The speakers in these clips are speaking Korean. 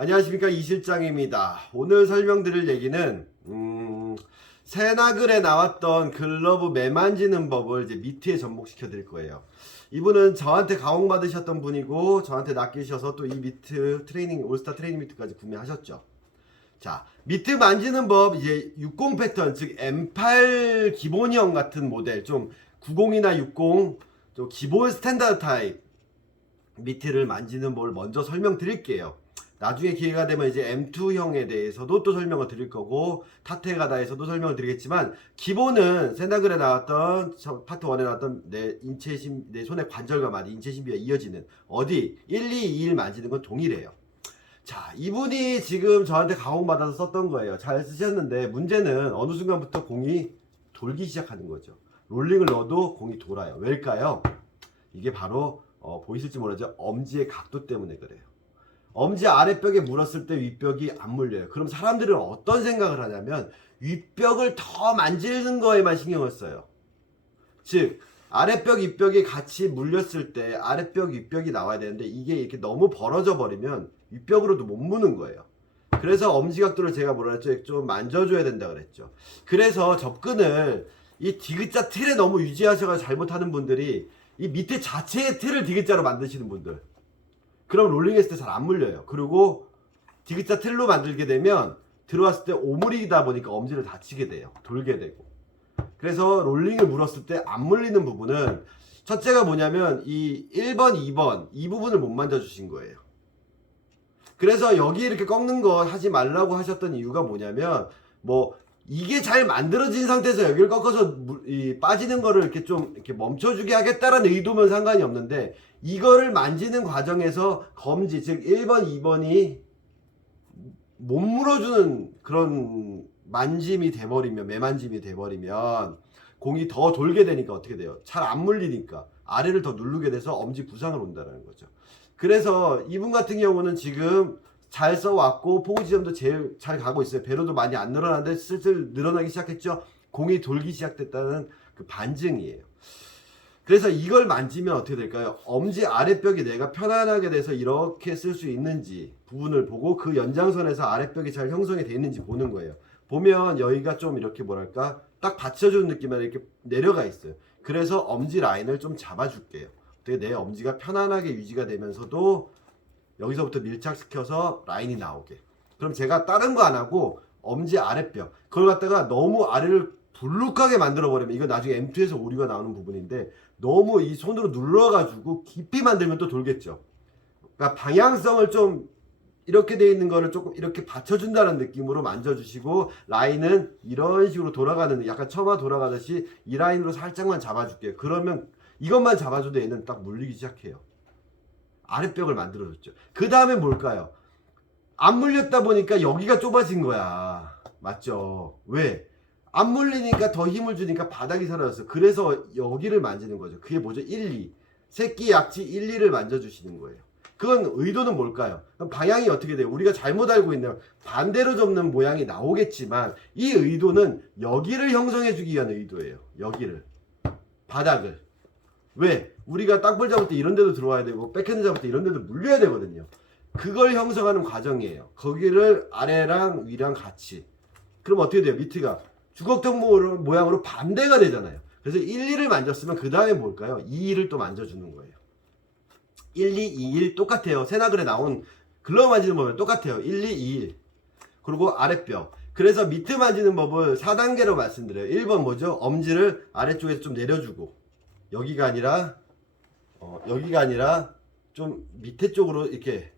안녕하십니까 이 실장입니다. 오늘 설명드릴 얘기는 음, 새나글에 나왔던 글러브 매만지는 법을 이제 미트에 접목시켜 드릴 거예요. 이분은 저한테 가공 받으셨던 분이고 저한테 낚이셔서 또 이 미트 트레이닝 올스타 트레이닝 미트까지 구매하셨죠. 자 미트 만지는 법 이제 60 패턴 즉 M8 기본형 같은 모델 좀 90이나 60 좀 기본 스탠다드 타입 미트를 만지는 법을 먼저 설명드릴게요. 나중에 기회가 되면 이제 M2형에 대해서도 또 설명을 드릴 거고 타테가다에서도 설명을 드리겠지만 기본은 세나글에 나왔던 저 파트 1에 나왔던 내 인체 신, 내 손의 관절과 마디 인체 신비가 이어지는 어디 1, 2, 2를 만지는 건 동일해요. 자, 이분이 지금 저한테 가공받아서 썼던 거예요. 잘 쓰셨는데 문제는 어느 순간부터 공이 돌기 시작하는 거죠. 롤링을 넣어도 공이 돌아요. 왜일까요? 이게 바로 어, 보이실지 모르죠. 엄지의 각도 때문에 그래요. 엄지 아랫벽에 물었을 때 윗벽이 안 물려요. 그럼 사람들은 어떤 생각을 하냐면 윗벽을 더 만지는 거에만 신경을 써요. 즉 아랫벽 윗벽이 같이 물렸을 때 아랫벽 윗벽이 나와야 되는데 이게 이렇게 너무 벌어져 버리면 윗벽으로도 못 무는 거예요. 그래서 엄지 각도를 제가 뭐라 했죠? 좀 만져줘야 된다 그랬죠. 그래서 접근을 이 디귿자 틀에 너무 유지하셔서 잘못하는 분들이 이 밑에 자체의 틀을 디귿자로 만드시는 분들 그럼 롤링 했을 때 잘 안 물려요. 그리고 디귿자 틀로 만들게 되면 들어왔을 때 오므리다 보니까 엄지를 다치게 돼요. 돌게 되고. 그래서 롤링을 물었을 때 안 물리는 부분은 첫째가 뭐냐면 이 1번, 2번 이 부분을 못 만져주신 거예요. 그래서 여기 이렇게 꺾는 거 하지 말라고 하셨던 이유가 뭐냐면 뭐 이게 잘 만들어진 상태에서 여기를 꺾어서 물- 이 빠지는 거를 이렇게 좀 이렇게 멈춰주게 하겠다라는 의도면 상관이 없는데 이거를 만지는 과정에서 검지 즉 1번, 2번이 못 물어주는 그런 만짐이 돼버리면 매만짐이 돼버리면 공이 더 돌게 되니까 어떻게 돼요? 잘 안 물리니까 아래를 더 누르게 돼서 엄지 부상을 온다는 거죠. 그래서 이분 같은 경우는 지금 잘 써왔고 포구 지점도 제일 잘 가고 있어요. 배로도 많이 안 늘어나는데 슬슬 늘어나기 시작했죠. 공이 돌기 시작됐다는 그 반증이에요. 그래서 이걸 만지면 어떻게 될까요? 엄지 아랫벽이 내가 편안하게 돼서 이렇게 쓸 수 있는지 부분을 보고 그 연장선에서 아랫벽이 잘 형성이 돼 있는지 보는 거예요. 보면 여기가 좀 이렇게 뭐랄까 딱 받쳐주는 느낌만 이렇게 내려가 있어요. 그래서 엄지 라인을 좀 잡아줄게요. 내 엄지가 편안하게 유지가 되면서도 여기서부터 밀착시켜서 라인이 나오게. 그럼 제가 다른 거 안 하고 엄지 아랫벽 그걸 갖다가 너무 아래를 불룩하게 만들어 버리면 이거 나중에 M2에서 오류가 나오는 부분인데 너무 이 손으로 눌러가지고 깊이 만들면 또 돌겠죠. 그러니까 방향성을 좀 이렇게 돼 있는 거를 조금 이렇게 받쳐준다는 느낌으로 만져주시고 라인은 이런 식으로 돌아가는 약간 처마 돌아가듯이 이 라인으로 살짝만 잡아줄게요. 그러면 이것만 잡아줘도 얘는 딱 물리기 시작해요. 아랫벽을 만들어줬죠. 그 다음에 뭘까요? 안 물렸다 보니까 여기가 좁아진 거야. 맞죠? 왜? 안 물리니까 더 힘을 주니까 바닥이 사라졌어. 그래서 여기를 만지는 거죠. 그게 뭐죠? 1, 2. 새끼 약지 1, 2를 만져주시는 거예요. 그건 의도는 뭘까요? 방향이 어떻게 돼요? 우리가 잘못 알고 있는 반대로 접는 모양이 나오겠지만 이 의도는 여기를 형성해주기 위한 의도예요. 여기를. 바닥을. 왜? 우리가 땅볼 잡을 때 이런 데도 들어와야 되고 백핸드 잡을 때 이런 데도 물려야 되거든요. 그걸 형성하는 과정이에요. 거기를 아래랑 위랑 같이. 그럼 어떻게 돼요? 밑에가 주걱턱 모- 모양으로 반대가 되잖아요. 그래서 1, 2를 만졌으면 그 다음에 뭘까요? 2, 2를 또 만져주는 거예요. 1, 2, 2, 1 똑같아요. 세나글에 나온 글러브 만지는 법은 똑같아요. 1, 2, 2, 1. 그리고 아랫뼈. 그래서 밑에 만지는 법을 4단계로 말씀드려요. 1번 뭐죠? 엄지를 아래쪽에서 좀 내려주고 여기가 아니라 어, 여기가 아니라 좀 밑에 쪽으로 이렇게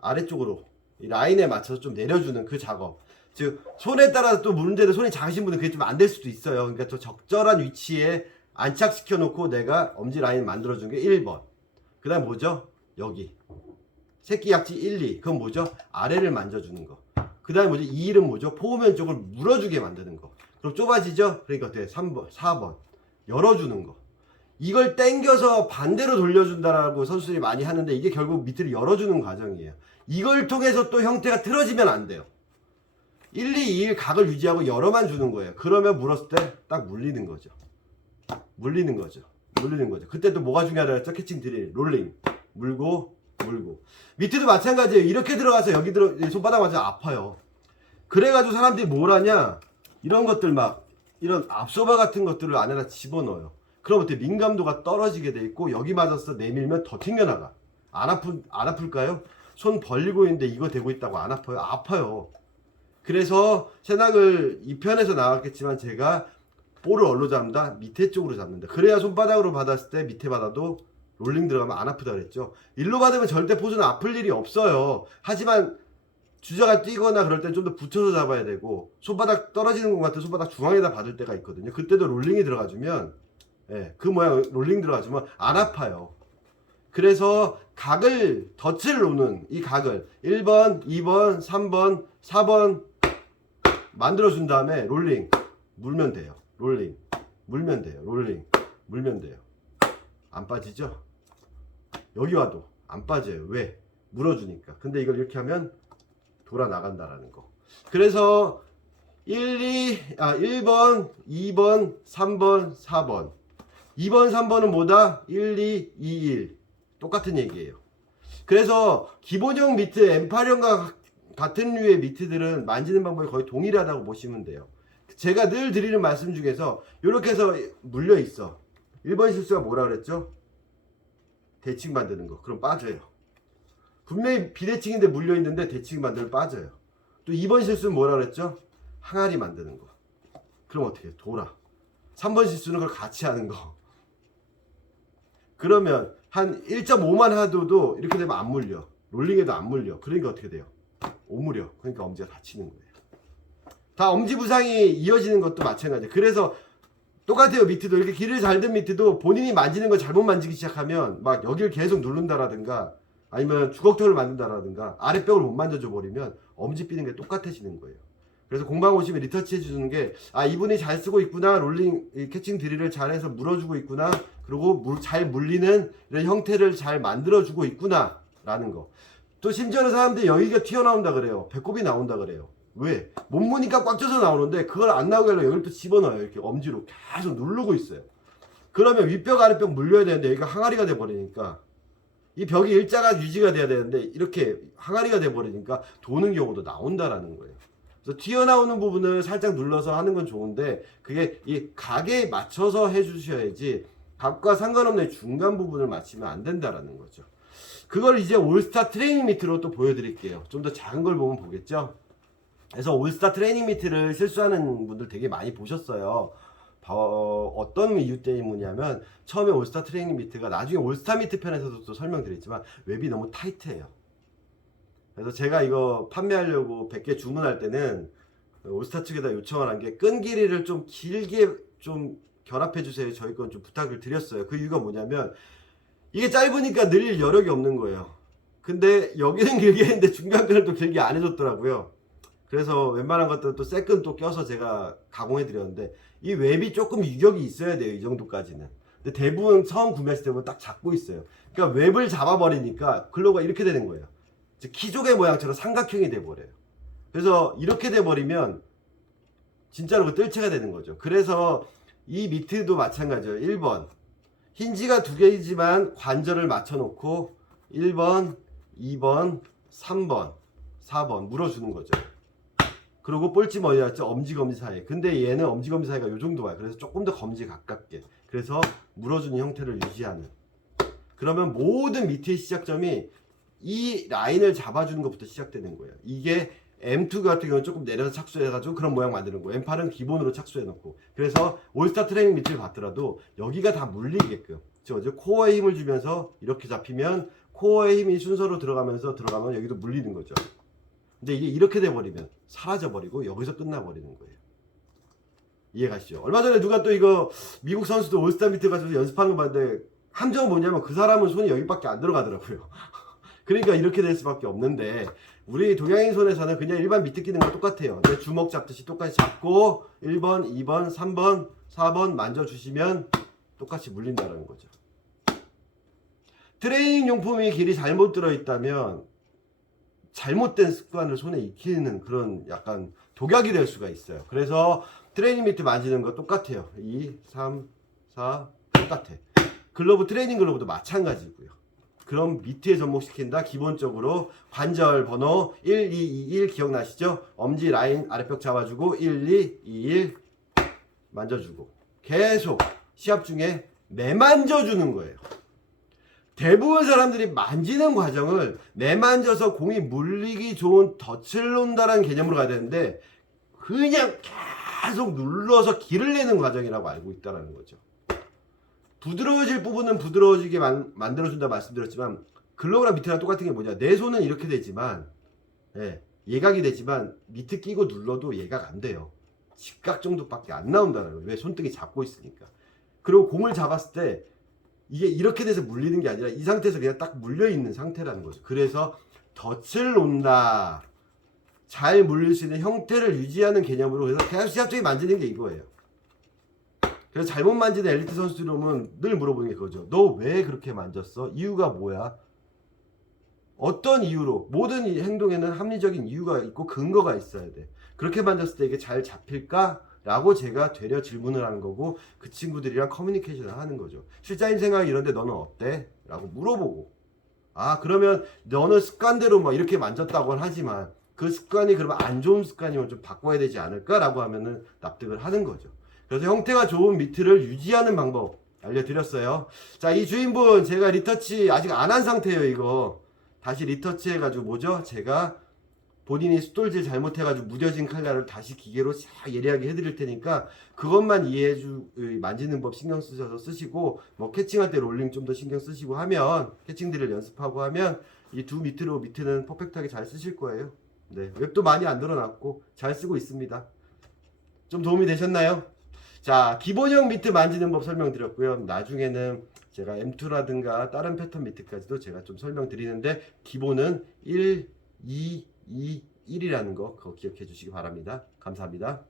아래쪽으로 이 라인에 맞춰서 좀 내려주는 그 작업. 즉 손에 따라 또 문제는 손이 작으신 분은 그게 좀 안 될 수도 있어요. 그러니까 또 적절한 위치에 안착시켜 놓고 내가 엄지 라인 만들어 준 게 1번. 그다음 뭐죠? 여기. 새끼 약지 1, 2. 그건 뭐죠? 아래를 만져 주는 거. 그다음에 뭐죠? 2는 뭐죠? 포우면 쪽을 물어 주게 만드는 거. 그럼 좁아지죠? 그러니까 어떻게 3번, 4번. 열어 주는 거. 이걸 땡겨서 반대로 돌려준다라고 선수들이 많이 하는데 이게 결국 밑을 열어주는 과정이에요. 이걸 통해서 또 형태가 틀어지면 안 돼요. 1, 2, 2 각을 유지하고 열어만 주는 거예요. 그러면 물었을 때 딱 물리는 거죠. 물리는 거죠. 물리는 거죠. 그때 또 뭐가 중요하다 그랬죠? 캐칭 드릴, 롤링. 물고 물고 밑에도 마찬가지예요 이렇게 들어가서 여기 들어 손바닥 맞아 아파요 그래가지고 사람들이 뭘 하냐 이런 것들 막 이런 압소바 같은 것들을 안에다 집어넣어요 어때 민감도가 떨어지게 돼 있고 여기 맞아서 내밀면 더 튕겨나가 안 아프 안 아플까요? 손 벌리고 있는데 이거 대고 있다고 안 아파요? 아파요 그래서 세낙을 이 편에서 나왔겠지만 제가 볼을 어디로 잡는다? 밑에 쪽으로 잡는다. 그래야 손바닥으로 받았을 때 밑에 받아도 롤링 들어가면 안 아프다 그랬죠. 일로 받으면 절대 포즈는 아플 일이 없어요. 하지만 주자가 뛰거나 그럴 땐 좀 더 붙여서 잡아야 되고 손바닥 떨어지는 것 같은 손바닥 중앙에다 받을 때가 있거든요. 그때도 롤링이 들어가주면 예, 그 모양 롤링 들어가주면 안 아파요. 그래서 각을 덫을 놓는 이 각을 1번, 2번, 3번, 4번 만들어 준 다음에 롤링 물면 돼요. 롤링 물면 돼요. 롤링 물면 돼요. 안 빠지죠? 여기 와도 안 빠져요. 왜? 물어주니까. 근데 이걸 이렇게 하면 돌아 나간다라는 거. 그래서 1, 2, 아, 1번, 2번, 3번, 4번. 2번, 3번은 뭐다? 1, 2, 2, 1. 똑같은 얘기예요. 그래서 기본형 미트, M8형과 같은 류의 미트들은 만지는 방법이 거의 동일하다고 보시면 돼요. 제가 늘 드리는 말씀 중에서 이렇게 해서 물려 있어. 1번 실수가 뭐라 그랬죠? 대칭 만드는 거. 그럼 빠져요. 분명히 비대칭인데 물려 있는데 대칭 만들면 빠져요. 또 2번 실수는 뭐라 그랬죠? 항아리 만드는 거. 그럼 어떻게 해? 돌아. 3번 실수는 그걸 같이 하는 거. 그러면 한 1.5만 하도도 이렇게 되면 안 물려. 롤링에도 안 물려. 그러니까 어떻게 돼요? 오므려. 그러니까 엄지가 다치는 거예요. 다 엄지 부상이 이어지는 것도 마찬가지예요. 그래서 똑같아요. 미트도 이렇게 길을 잘 든 미트도 본인이 만지는 걸 잘못 만지기 시작하면 막 여기를 계속 누른다라든가 아니면 주걱턱을 만든다라든가 아랫벽을 못 만져줘 버리면 엄지 삐는 게 똑같아지는 거예요. 그래서 공방 오시면 리터치 해주는 게 아 이분이 잘 쓰고 있구나 롤링 이 캐칭 드릴을 잘해서 물어주고 있구나 그리고 물, 잘 물리는 이런 형태를 잘 만들어주고 있구나라는 거. 또 심지어는 사람들이 여기가 튀어나온다 그래요. 배꼽이 나온다 그래요. 왜? 못 무니까 꽉 쪄서 나오는데 그걸 안 나오게 하려고 여기를 또 집어넣어요. 이렇게 엄지로 계속 누르고 있어요. 그러면 윗벽 아랫벽 물려야 되는데 여기가 항아리가 돼버리니까 이 벽이 일자가 유지가 돼야 되는데 이렇게 항아리가 돼버리니까 도는 경우도 나온다라는 거예요. 그래서 튀어나오는 부분을 살짝 눌러서 하는 건 좋은데 그게 이 각에 맞춰서 해주셔야지 각과 상관없는 중간 부분을 맞추면 안 된다라는 거죠. 그걸 이제 올스타 트레이닝 미트로 또 보여드릴게요. 좀 더 작은 걸 보면 보겠죠? 그래서 올스타 트레이닝 미트를 실수하는 분들 되게 많이 보셨어요. 어, 어떤 이유 때문이냐면 처음에 올스타 트레이닝 미트가 나중에 올스타 미트 편에서도 또 설명드렸지만 웹이 너무 타이트해요. 그래서 제가 이거 판매하려고 100개 주문할 때는 올스타 측에다 요청을 한 게 끈 길이를 좀 길게 좀 결합해 주세요. 저희 건 좀 부탁을 드렸어요. 그 이유가 뭐냐면 이게 짧으니까 늘릴 여력이 없는 거예요. 근데 여기는 길게 했는데 중간 끈을 또 길게 안 해줬더라고요. 그래서 웬만한 것들은 또새끈또 껴서 제가 가공해 드렸는데 이 웹이 조금 유격이 있어야 돼요. 이 정도까지는. 근데 대부분 처음 구매하실 때 보면 딱 잡고 있어요. 그러니까 웹을 잡아버리니까 글로가 이렇게 되는 거예요. 즉 키조개 모양처럼 삼각형이 돼버려요. 그래서 이렇게 돼버리면 진짜로 그 뜰채가 되는 거죠. 그래서 이 미트도 마찬가지예요. 1번 힌지가 두 개이지만 관절을 맞춰놓고 1번, 2번, 3번, 4번 물어주는 거죠. 그리고 볼집 어디 갔죠? 엄지검지 사이. 근데 얘는 엄지검지 사이가 요 정도 와요. 그래서 조금 더 검지 가깝게. 그래서 물어주는 형태를 유지하는. 그러면 모든 밑의 시작점이 이 라인을 잡아주는 것부터 시작되는 거예요. 이게 M2 같은 경우는 조금 내려서 착수해가지고 그런 모양 만드는 거예요. M8은 기본으로 착수해놓고. 그래서 올스타 트레이닝 밑을 봤더라도 여기가 다 물리게끔. 즉, 코어에 힘을 주면서 이렇게 잡히면 코어에 힘이 순서로 들어가면서 들어가면 여기도 물리는 거죠. 근데 이게 이렇게 돼버리면 사라져버리고 여기서 끝나버리는 거예요. 이해가시죠? 얼마 전에 누가 또 이거 미국 선수도 올스타 밑에 가서 연습하는 거 봤는데 함정은 뭐냐면 그 사람은 손이 여기밖에 안 들어가더라고요. 그러니까 이렇게 될 수밖에 없는데 우리 동양인 손에서는 그냥 일반 밑에 끼는 거 똑같아요. 내 주먹 잡듯이 똑같이 잡고 1번, 2번, 3번, 4번 만져주시면 똑같이 물린다는 거죠. 트레이닝 용품이 길이 잘못 들어있다면 잘못된 습관을 손에 익히는 그런 약간 독약이 될 수가 있어요. 그래서 트레이닝 미트 만지는 거 똑같아요. 2, 3, 4 똑같아. 글러브 트레이닝 글러브도 마찬가지고요. 그럼 미트에 접목시킨다. 기본적으로 관절 번호 1, 2, 2, 1 기억나시죠? 엄지 라인 아랫벽 잡아주고 1, 2, 2, 1 만져주고 계속 시합 중에 매만져주는 거예요. 대부분 사람들이 만지는 과정을 매만져서 공이 물리기 좋은 덫을 놓는다는 개념으로 가야 되는데 그냥 계속 눌러서 길을 내는 과정이라고 알고 있다는 거죠. 부드러워질 부분은 부드러워지게 만, 만들어준다 말씀드렸지만 글로브랑 밑에랑 똑같은 게 뭐냐? 내 손은 이렇게 되지만 예, 예각이 되지만 밑에 끼고 눌러도 예각 안 돼요. 직각 정도밖에 안 나온다는 거예요. 왜? 손등이 잡고 있으니까. 그리고 공을 잡았을 때 이게 이렇게 돼서 물리는 게 아니라 이 상태에서 그냥 딱 물려 있는 상태라는 거죠. 그래서 덫을 놓는다. 잘 물릴 수 있는 형태를 유지하는 개념으로 그래서 계속 시합적인 만지는 게 이거예요 그래서 잘못 만지는 엘리트 선수들이 오면 늘 물어보는 게 그거죠. 너 왜 그렇게 만졌어? 이유가 뭐야? 어떤 이유로? 모든 이 행동에는 합리적인 이유가 있고 근거가 있어야 돼. 그렇게 만졌을 때 이게 잘 잡힐까? 라고 제가 되려 질문을 하는 거고 그 친구들이랑 커뮤니케이션을 하는 거죠. 실자인 생활 이런데 너는 어때? 라고 물어보고 아 그러면 너는 습관대로 막 이렇게 만졌다고 하지만 그 습관이 그러면 안 좋은 습관이면 좀 바꿔야 되지 않을까라고 하면은 납득을 하는 거죠. 그래서 형태가 좋은 미트를 유지하는 방법 알려드렸어요. 자, 이 주인분 제가 리터치 아직 안 한 상태예요, 이거. 다시 리터치 해가지고 뭐죠? 제가 본인이 숫돌질 잘못해가지고 무뎌진 칼날을 다시 기계로 싹 예리하게 해드릴 테니까 그것만 이해해주 만지는 법 신경 쓰셔서 쓰시고 뭐 캐칭할 때 롤링 좀 더 신경 쓰시고 하면 캐칭들을 연습하고 하면 이두 미트로 미트는 퍼펙트하게 잘 쓰실 거예요. 네, 웹도 많이 안 늘어났고 잘 쓰고 있습니다. 좀 도움이 되셨나요? 자, 기본형 미트 만지는 법 설명드렸고요. 나중에는 제가 M2라든가 다른 패턴 미트까지도 제가 좀 설명드리는데 기본은 1, 2, 2, 1이라는 거 그거 기억해 주시기 바랍니다. 감사합니다.